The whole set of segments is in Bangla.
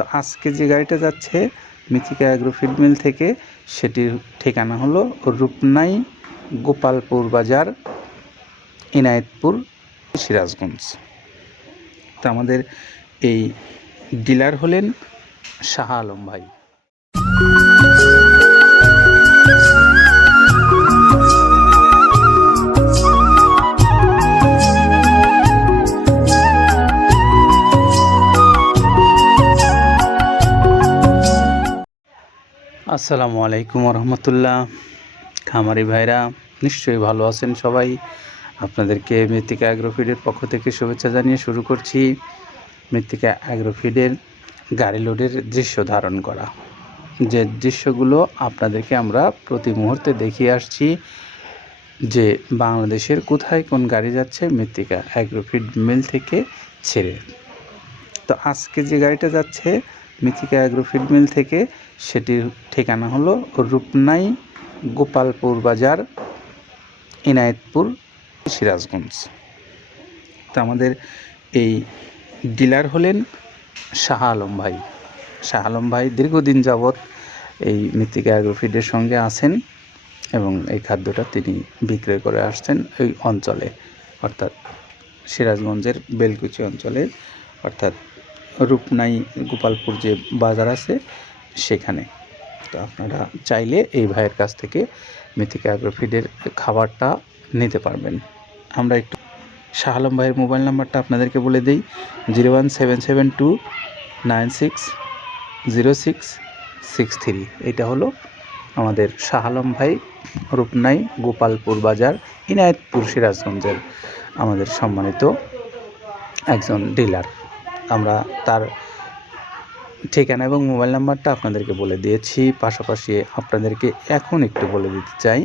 তো আজকে যে গাড়িটা যাচ্ছে মিথিকা অ্যাগ্রো ফিড মিল থেকে, সেটির ঠিকানা হলো রূপনাই, গোপালপুর বাজার, ইনায়েতপুর, সিরাজগঞ্জ। তো আমাদের এই ডিলার হলেন শাহ আলম ভাই। আসসালামু আলাইকুম রহমতুল্লাহ। খামারি ভাইরা নিশ্চয়ই ভালো আছেন সবাই। আপনাদেরকে মৃত্তিকা অ্যাগ্রোফিডের পক্ষ থেকে শুভেচ্ছা জানিয়ে শুরু করছি মৃত্তিকা অ্যাগ্রোফিডের গাড়ি লোডের দৃশ্য ধারণ করা, যে দৃশ্যগুলো আপনাদেরকে আমরা প্রতি মুহূর্তে দেখিয়ে আসছি যে বাংলাদেশের কোথায় কোন গাড়ি যাচ্ছে মৃত্তিকা অ্যাগ্রোফিড মিল থেকে ছেড়ে। তো আজকে যে গাড়িটা যাচ্ছে মিথিকা অ্যাগ্রো ফিড মিল থেকে, সেটির ঠিকানা হলো রূপনাই, গোপালপুর বাজার, ইনায়েতপুর, সিরাজগঞ্জ। তো আমাদের এই ডিলার হলেন শাহ আলম ভাই। শাহ আলম ভাই দীর্ঘদিন যাবৎ এই মৃত্তিকা অ্যাগ্রো ফিডের সঙ্গে আছেন এবং এই খাদ্যটা তিনি বিক্রয় করে আসছেন এই অঞ্চলে, অর্থাৎ সিরাজগঞ্জের বেলকুচি অঞ্চলে, অর্থাৎ রূপনাই গোপালপুর যে বাজার আছে সেখানে। তো আপনারা চাইলে এই ভাইয়ের কাছ থেকে মৃত্তিকা অ্যাগ্রোফিডের খাবারটা নিতে পারবেন। আমরা একটু শাহ আলম ভাইয়ের মোবাইল নাম্বারটা আপনাদেরকে বলে দিই, 01772960663। এটা হলো আমাদের শাহ আলম ভাই, রূপনাই, গোপালপুর বাজার, ইনায়েতপুর, সিরাজগঞ্জের আমাদের সম্মানিত একজন ডিলার। আমরা তার ঠিকানা এবং মোবাইল নাম্বারটা আপনাদেরকে বলে দিয়েছি। পাশাপাশি আপনাদেরকে এখন একটু বলে দিতে চাই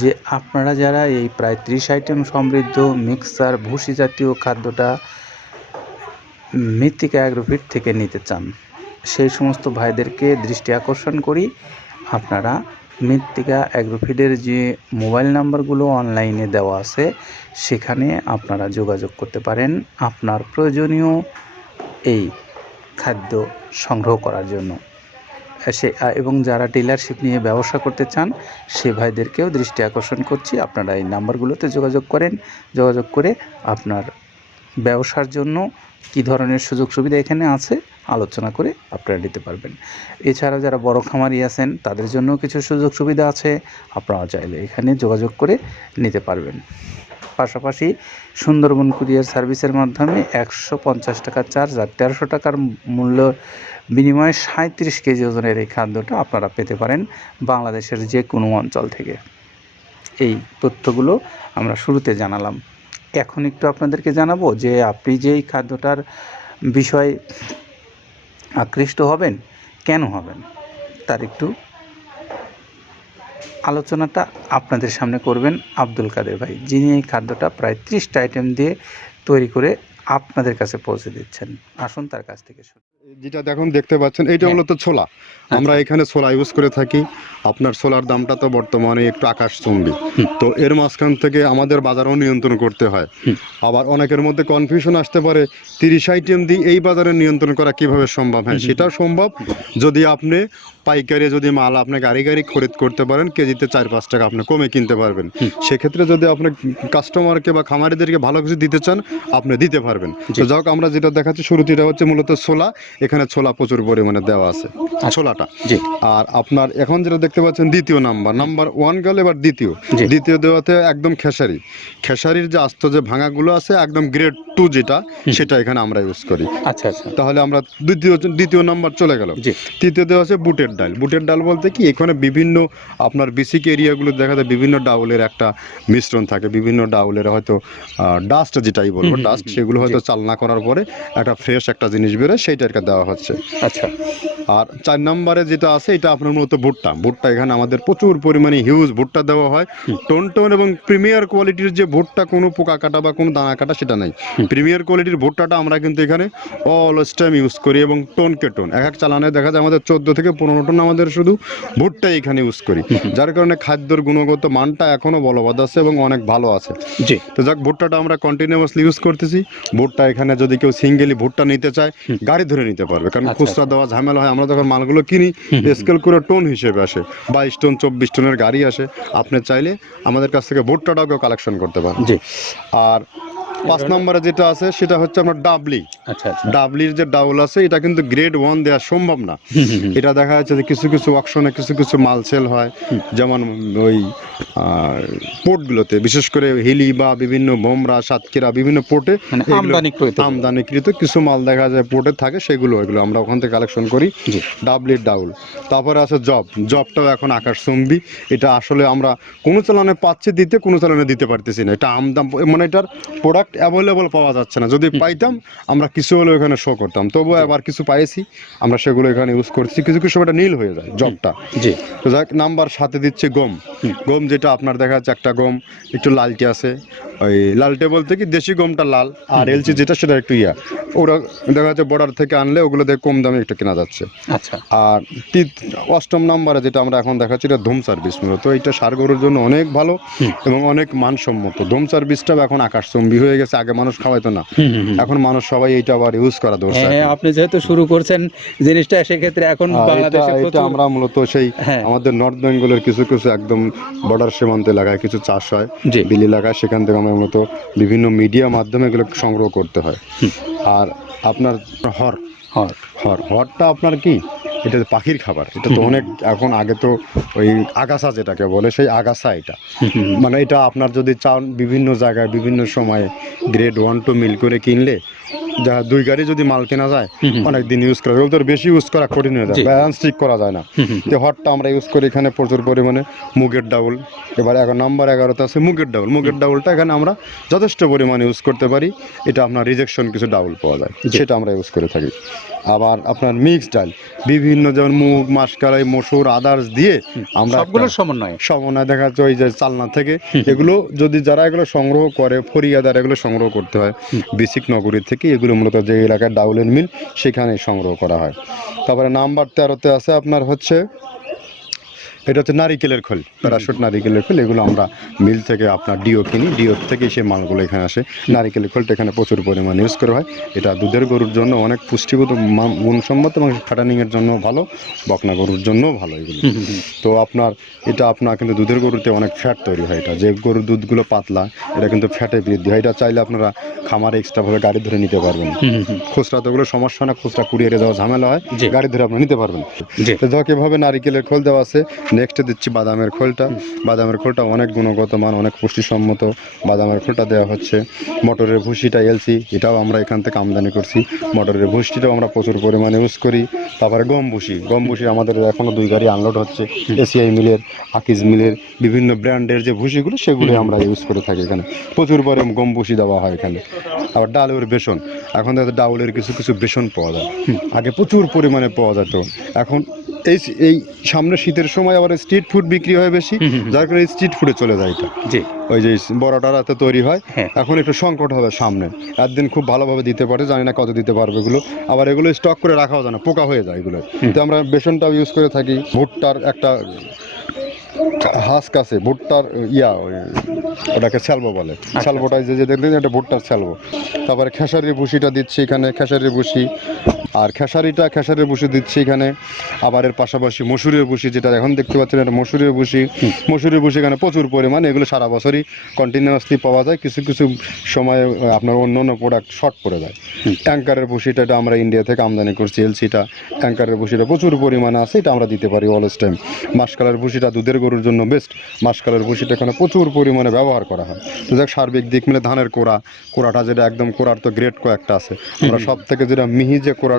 যে আপনারা যারা এই প্রায় 30 আইটেম সমৃদ্ধ মিক্সার ভুসি জাতীয় খাদ্যটা মৃত্তিকা অ্যাগ্রোফিড থেকে নিতে চান, সেই সমস্ত ভাইদেরকে দৃষ্টি আকর্ষণ করি, আপনারা মৃত্তিকা অ্যাগ্রোফিডের যে মোবাইল নাম্বারগুলো অনলাইনে দেওয়া আছে সেখানে আপনারা যোগাযোগ করতে পারেন আপনার প্রয়োজনীয় এই খাদ্য সংগ্রহ করার জন্য। এবং যারা ডিলারশিপ নিয়ে ব্যবসা করতে চান সে ভাইদেরকেও দৃষ্টি আকর্ষণ করছি, আপনারা এই নাম্বারগুলোতে যোগাযোগ করেন। যোগাযোগ করে আপনার ব্যবসার জন্য কী ধরনের সুযোগ সুবিধা এখানে আছে আলোচনা করে আপনারা নিতে পারবেন। এছাড়াও যারা বড় খামারি আছেন তাদের জন্য কিছু সুযোগ সুবিধা আছে, আপনারা চাইলে এখানে যোগাযোগ করে নিতে পারবেন। পাশাপাশি সুন্দরবন কুরিয়ার সার্ভিসের মাধ্যমে 150 টাকা চার্জ আর 1300 টাকার মূল্য বিনিময়ে 37 কেজি ওজনের এই খাদ্যটা আপনারা পেতে পারেন বাংলাদেশের যে কোনো অঞ্চল থেকে। এই তথ্যগুলো আমরা শুরুতে জানালাম। এখন একটু আপনাদেরকে জানাবো যে আপনি যে এই খাদ্যটার বিষয়ে আকৃষ্ট হবেন, কেন হবেন, তার একটু আলোচনাটা আপনাদের সামনে করবেন আব্দুল কাদের ভাই, যিনি এই খাদ্যটা প্রায় 30টা আইটেম দিয়ে তৈরি করে আপনাদের কাছে পৌঁছে দিচ্ছেন। আসুন তার কাছ থেকে শুরু। যেটা দেখুন দেখতে পাচ্ছেন এইটা হলো তো ছোলা। আমরা এখানে ছোলা ইউজ করে থাকি। আপনার ছোলার দামটা তো বর্তমানে একটু আকাশচুম্বী, তো এর মাঝখান থেকে আমাদের বাজারও নিয়ন্ত্রণ করতে হয়। আবার অনেকের মধ্যে কনফিউশন আসতে পারে 30 আইটেম দিয়ে এই বাজারে নিয়ন্ত্রণ করা কিভাবে সম্ভব। হ্যাঁ, সেটাও সম্ভব যদি আপনি পাইকারি যদি মাল আপনি গাড়ি গাড়ি খরিদ করতে পারেন, কেজিতে 4-5 টাকা আপনি কমে কিনতে পারবেন। সেক্ষেত্রে যদি আপনি কাস্টমারকে বা খামারিদেরকে ভালো কিছু দিতে চান আপনি দিতে পারবেন। তো যাক, আমরা যেটা দেখাচ্ছি শুরুতে এটা হচ্ছে মূলত ছোলা। এখানে ছোলা প্রচুর পরিমাণে দেওয়া আছে ছোলাটা। আর আপনার এখন যেটা দেখতে পাচ্ছেন দ্বিতীয় নাম্বার 1 গেল, এবার দ্বিতীয় দেওয়াতে একদম খেসারির যে আস্ত যে ভাঙাগুলো আছে একদম গ্রেড 2 যেটা, সেটা এখানে আমরা ইউজ করি। আচ্ছা, তাহলে আমরা দ্বিতীয় নাম্বার চলে গেল। তৃতীয় দেওয়া আছে বুটের ডাল বলতে কি, এখানে বিভিন্ন আপনার বেসিক এরিয়াগুলো দেখা যায় বিভিন্ন ডাউলের একটা মিশ্রণ থাকে, বিভিন্ন ডাউলের হয়তো ডাস্ট যেটাই বলবো ডাস্ট, সেগুলো হয়তো চালনা করার পরে একটা ফ্রেশ একটা জিনিস বেরোয়, সেইটাকে দেওয়া হচ্ছে। আচ্ছা। আর 4 নম্বরে যেটা আছে এটা আপনার মূলত ভুট্টা এখানে আমাদের প্রচুর পরিমাণে হিউজ ভুট্টা দেওয়া হয়। টোন এবং প্রিমিয়ার কোয়ালিটির যে ভুট্টা, কোনো পোকা কাটা বা কোনো দানা কাটা সেটা নাই। প্রিমিয়ার কোয়ালিটির ভুট্টাটা আমরা কিন্তু এখানে অলওয়েজ টাইম ইউজ করি, এবং টোন কে টোন এক এক চালানে দেখা যায় আমাদের 14 থেকে 15 টন আমাদের শুধু ভুট্টা এখানে ইউজ করি, যার কারণে খাদ্যর গুণগত মানটা এখনো বলবৎ আছে এবং অনেক ভালো আছে। জি, তো যাক, ভুট্টাটা আমরা কন্টিনিউয়াসলি ইউজ করতেছি। ভুট্টা এখানে যদি কেউ সিঙ্গেলি ভুট্টা নিতে চায় গাড়ি ধরে নিতে পারবে, কারণ আচ্ছা, খুচরা দেওয়া ঝামেলা হয়। আমরা যখন মালগুলো কিনি স্কেল করে টোন হিসেবে আসে, 22 টন 24 টনের গাড়ি আসে। আপনি চাইলে আমাদের কাছ থেকে ভুট্টাটাও কেউ কালেকশন করতে পারেন। জি। আর 5 নম্বরে যেটা আছে সেটা হচ্ছে আপনার ডাবলি। আচ্ছা, আচ্ছা। ডাবলির যে ডাউল আছে এটা কিন্তু গ্রেড 1 দেওয়া সম্ভব না। এটা দেখা যাচ্ছে যে কিছু কিছু অকশনে কিছু কিছু মাল সেল হয়, যেমন ওই পোর্টগুলোতে, বিশেষ করে হিলি বা বিভিন্ন বোমরা, সাতক্ষীরা বিভিন্ন পোর্টে মানে আমদানিকৃত কিছু মাল দেখা যায় পোর্টে থাকে, এগুলো আমরা ওখান থেকে কালেকশন করি। ডাবলির ডাউল। তারপরে আছে জবটাও এখন আকাশচুম্বী। এটা আসলে আমরা কোনো চালানে পাচ্ছি দিতে, কোনো চালানে দিতে পারতেছি না। এটা আমদাম, মানে এটার প্রোডাক্ট অ্যাভেলেবল পাওয়া যাচ্ছে না। যদি পাইতাম আমরা কিছু হলেও এখানে শো করতাম, তবুও আবার কিছু পাইছি আমরা, সেগুলো এখানে ইউজ করছি। কিছু কিছু সময় নীল হয়ে যায় জবটা। জি। তো যাক, নাম্বার 7 দিচ্ছে গম। গম যেটা আপনার দেখা যাচ্ছে একটা গম একটু লালটে আছে, ওই লালটে বলতে কি দেশি গমটা লাল, আর এলচি যেটা সেটা একটু ওরা দেখা যাচ্ছে বর্ডার থেকে আনলে ওগুলো দেখে কম দামে একটু কেনা যাচ্ছে। আচ্ছা। আর 8 নম্বরে যেটা আমরা এখন দেখাচ্ছি এটা ধুম সার্ভিস। মূলত এটা ষাঁড় গরুর জন্য অনেক ভালো এবং অনেক মানসম্মত। ধুম সার্ভিসটাও এখন আকাশচুম্বী হয়ে গেছে। আগে মানুষ খাওয়াইতো না, এখন মানুষ সবাই এইটা আবার ইউজ করা দরকার। হ্যাঁ, আপনি যেহেতু শুরু করছেন জিনিসটা, সেক্ষেত্রে এখন বাংলাদেশে এটা আমরা মূলত সেই আমাদের নর্থ বেঙ্গলের কিছু কিছু একদম বর্ডার সীমান্ত এলাকায় কিছু চাষ হয়, বিল এলাকায়, সেখান থেকে আমরা মূলত বিভিন্ন মিডিয়া মাধ্যমে এগুলো সংগ্রহ করতে হয়। আর আপনার হরটা আপনার কি, এটা পাখির খাবার। এটা তো অনেক এখন, আগে তো ওই আগাছা যেটাকে বলে সেই আগাছা এটা, মানে এটা আপনার যদি চান বিভিন্ন জায়গায় বিভিন্ন সময়ে গ্রেড 1 2 মিল করে কিনলে যা 2 গাড়ি যদি মাল কেনা যায় অনেক দিন ইউজ করা যায়। ওদের বেশি ইউজ করা কঠিন হয়ে যায়, ব্যালেন্স ঠিক করা যায় না। তো হটটা আমরা ইউজ করি এখানে প্রচুর পরিমাণে। মুগের ডাউল, এবার নাম্বার 11তে আছে মুগের ডাউল। মুগের ডাউলটা এখানে আমরা যথেষ্ট পরিমাণে ইউজ করতে পারি। এটা আপনার রিজেকশন কিছু ডাউল পাওয়া যায়, সেটা আমরা ইউজ করে থাকি। আবার আপনার মিক্স ডাল, বিভিন্ন যেমন মুগ, মাসকলাই, মসুর, আদার্স দিয়ে আমরা সবগুলোর সমন্বয় দেখা যাচ্ছে ওই যে চালনা থেকে এগুলো যদি যারা এগুলো সংগ্রহ করে, ফরিয়াদার এগুলো সংগ্রহ করতে হয় বেসিক নগরী থেকে। এগুলো মূলত যে এলাকায় ডাউলের মিল সেখানে সংগ্রহ করা হয়। তারপরে নাম্বার 13তে আছে আপনার হচ্ছে, এটা হচ্ছে নারিকেলের খোল, প্যারাশুট নারিকেলের খোল। এগুলো আমরা মিল থেকে আপনার ডিও কিনি, ডিও থেকে সেই মালগুলো এখানে আসে। নারিকেলের খোলটা এখানে প্রচুর পরিমাণে ইউজ করা হয়। এটা দুধের গরুর জন্য অনেক পুষ্টিগত গুণসম্মত এবং ফ্যাটানিংয়ের জন্য ভালো, বকনা গরুর জন্যও ভালো এগুলো। তো আপনার এটা আপনার কিন্তু দুধের গরুতে অনেক ফ্যাট তৈরি হয়। এটা যে গরুর দুধগুলো পাতলা, এটা কিন্তু ফ্যাটে বৃদ্ধি হয়। এটা চাইলে আপনারা খামারে এক্সট্রাভাবে গাড়ি ধরে নিতে পারবেন। খুচরা তো ওগুলো সমস্যা না, খুচরা কুরিয়ারে দেওয়া ঝামেলা হয়, গাড়ি ধরে আপনি নিতে পারবেন। তো যাক, এভাবে নারিকেলের খোল দেওয়া আছে। নেক্সটে দিচ্ছি বাদামের খোলটা। বাদামের খোলটা অনেক গুণগত মান, অনেক পুষ্টিসম্মত। বাদামের খোলটা দেওয়া হচ্ছে। মটরের ভুসিটা এলসি, এটাও আমরা এখান থেকে আমদানি করছি। মটরের ভুসিটাও আমরা প্রচুর পরিমাণে ইউজ করি। তারপরে গম ভুসি আমাদের এখনও 2 গাড়ি আনলোড হচ্ছে। এসিআই মিলের, আকিজ মিলের বিভিন্ন ব্র্যান্ডের যে ভুসিগুলো সেগুলো আমরা ইউজ করে থাকি এখানে। প্রচুর পরিমাণে গম ভুসি দেওয়া হয় এখানে। আবার ডালের বেসন, এখন ডাউলের কিছু কিছু বেসন পাওয়া যায়। আগে প্রচুর পরিমাণে পাওয়া যেত, এখন এই সামনে শীতের সময় আবার স্ট্রিট ফুড বিক্রি হয় বেশি, যার কারণে স্ট্রিট ফুডে চলে যায় এটা। ওই যে বড়টারাতে তৈরি হয়, এখন একটু সংকট হবে সামনে। একদিন খুব ভালোভাবে দিতে পারে, জানি না কত দিতে পারবে এগুলো। আবার এগুলো স্টক করে রাখাও যায় না, পোকা হয়ে যায় এগুলো। তো আমরা বেসনটাও ইউজ করে থাকি। ভুট্টার একটা হাস্ক আছে, ভুট্টার ওটাকে স্যালবো বলে। স্যালবোটাই যে দেখলেন, এটা ভুট্টার স্যালবো। তারপরে খেসারির ভুসিটা দিচ্ছি এখানে, খেসারির ভুসি। আর খেসারির ভুসি দিচ্ছি এখানে। আবার এর পাশাপাশি মসুরের ভুসি, যেটা এখন দেখতে পাচ্ছেন, এটা মসুরের ভুসি। মসুরের ভুসি এখানে প্রচুর পরিমাণে, এগুলো সারা বছরই কন্টিনিউয়াসলি পাওয়া যায়। কিছু কিছু সময়ে আপনার অন্য অন্য প্রোডাক্ট শর্ট পড়ে যায়। ট্যাঙ্কারের ভুসিটা, এটা আমরা ইন্ডিয়া থেকে আমদানি করছি। এলসিটা, ট্যাঙ্কারের ভুসিটা প্রচুর পরিমাণে আছে, এটা আমরা দিতে পারি অলওয়েজ টাইম। মাসকালের ভুসিটা দুধের গরুর জন্য বেস্ট। মাসকালের ভুসিটা এখানে প্রচুর পরিমাণে ব্যবহার করা হয়। তো যাক, সার্বিক দিক মিলে ধানের কোড়াটা যেটা একদম, কোড়ার তো গ্রেড কয়েকটা আছে, আমরা সব থেকে যেটা মিহি যে কোড়া,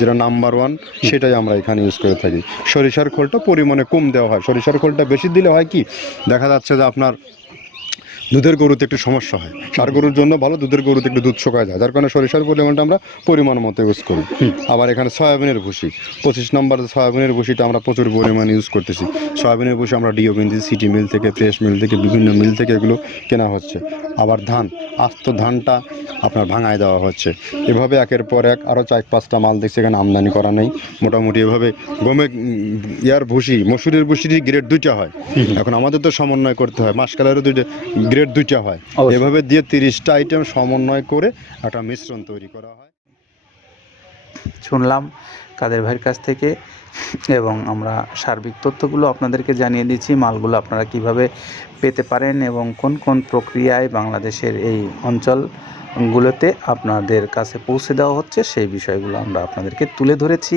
যেটা নাম্বার 1, সেটাই আমরা এখানে ইউজ করে থাকি। সরিষার খোলটা পরিমাণে কম দেওয়া হয়। সরিষার খোলটা বেশি দিলে হয় কি, দেখা যাচ্ছে যে আপনার দুধের গরুতে একটু সমস্যা হয়। ষাঁড় গরুর জন্য ভালো, দুধের গরুতে একটু দুধ শুকায় যায়, যার কারণে সরিষার পরিমাণটা আমরা পরিমাণ মতো ইউজ করি। আবার এখানে সয়াবিনের ভুসি 25 নম্বর সয়াবিনের ভুসিটা আমরা প্রচুর পরিমাণে ইউজ করতেছি। সয়াবিনের ভুসি আমরা ডিও কিনতেছি সিটি মিল থেকে, ফ্রেশ মিল থেকে, বিভিন্ন মিল থেকে এগুলো কেনা হচ্ছে। আবার ধান, আস্ত ধানটা আপনার ভাঙায় দেওয়া হচ্ছে। এভাবে একের পর এক আরও 4-5টা মাল দেখছি এখানে আমদানি করা নেই। মোটামুটি এভাবে গমে ইয়ার ভুসি, মসুরের ভুসিরই গ্রেড 2টা হয়। এখন আমাদের তো সমন্বয় করতে হয়, মাসকালেরও গ্রেড 2টা হয়। অবশ্যই। এভাবে দিয়ে 30টা আইটেম সমন্বয় করে একটা মিশ্রণ তৈরি করা হয়। শুনলাম কাদের ভাইয়ের কাছ থেকে, এবং আমরা সার্বিক তথ্যগুলো আপনাদেরকে জানিয়ে দিচ্ছি। মালগুলো আপনারা কিভাবে পেতে পারেন এবং কোন কোন প্রক্রিয়ায় বাংলাদেশের এই অঞ্চলগুলোতে আপনাদের কাছে পৌঁছে দেওয়া হচ্ছে, সেই বিষয়গুলো আমরা আপনাদেরকে তুলে ধরেছি।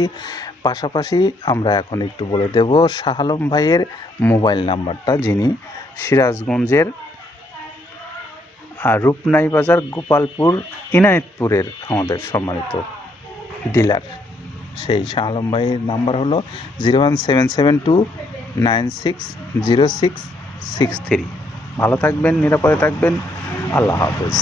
পাশাপাশি আমরা এখন একটু বলে দেব শাহ আলম ভাইয়ের মোবাইল নাম্বারটা, যিনি সিরাজগঞ্জের রূপনাই বাজার, গোপালপুর, ইনায়েতপুরের আমাদের সম্মানিত ডিলার। সেই শাহ আলম ভাইয়ের নাম্বার হলো 01772960663। ভালো থাকবেন, নিরাপদে থাকবেন। আল্লাহ হাফেজ।